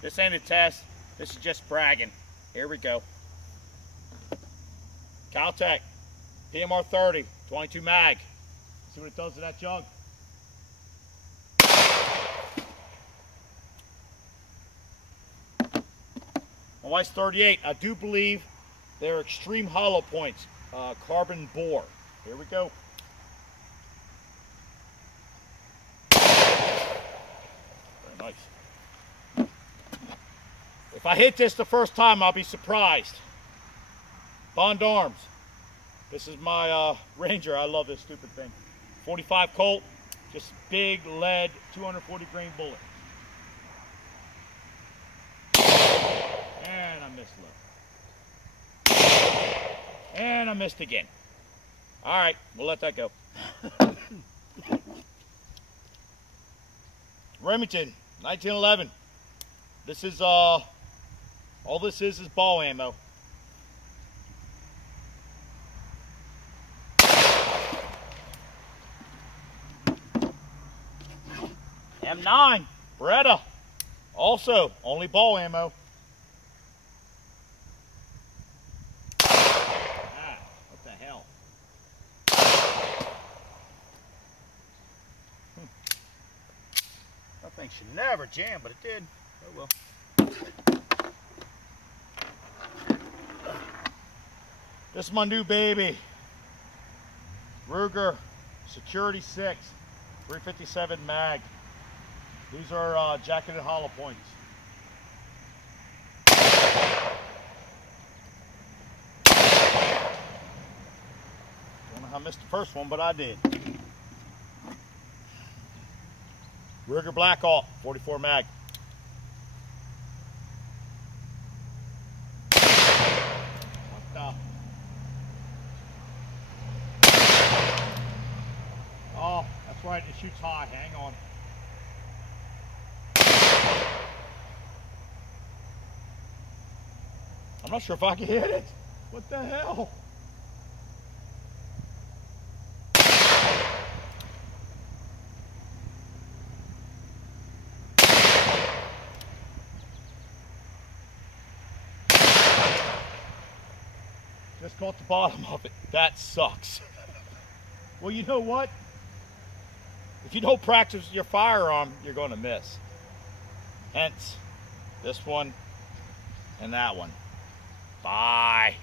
This ain't a test. This is just bragging. Here we go. Kel-tec, PMR 30, 22 mag. Let's see what it does to that jug. My wife's 38. I do believe they're extreme hollow points, carbon bore. Here we go. Very nice. If I hit this the first time, I'll be surprised. Bond Arms. This is my Ranger. I love this stupid thing. 45 Colt, just big lead, 240 grain bullet. And I missed low. And I missed again. All right, we'll let that go. Remington, 1911. This is all this is ball ammo. M9, Beretta, also only ball ammo. Ah, what the hell? That thing should never jam, but it did. Oh well. This is my new baby. Ruger Security 6, 357 mag. These are jacketed hollow points. Don't know how I missed the first one, but I did. Ruger Black Alt, 44 mag. Oh, that's right, it shoots high. Hang on. I'm not sure if I can hit it. What the hell? Just caught the bottom of it. That sucks. Well, you know what? If you don't practice your firearm, you're going to miss. Hence, this one and that one. Bye.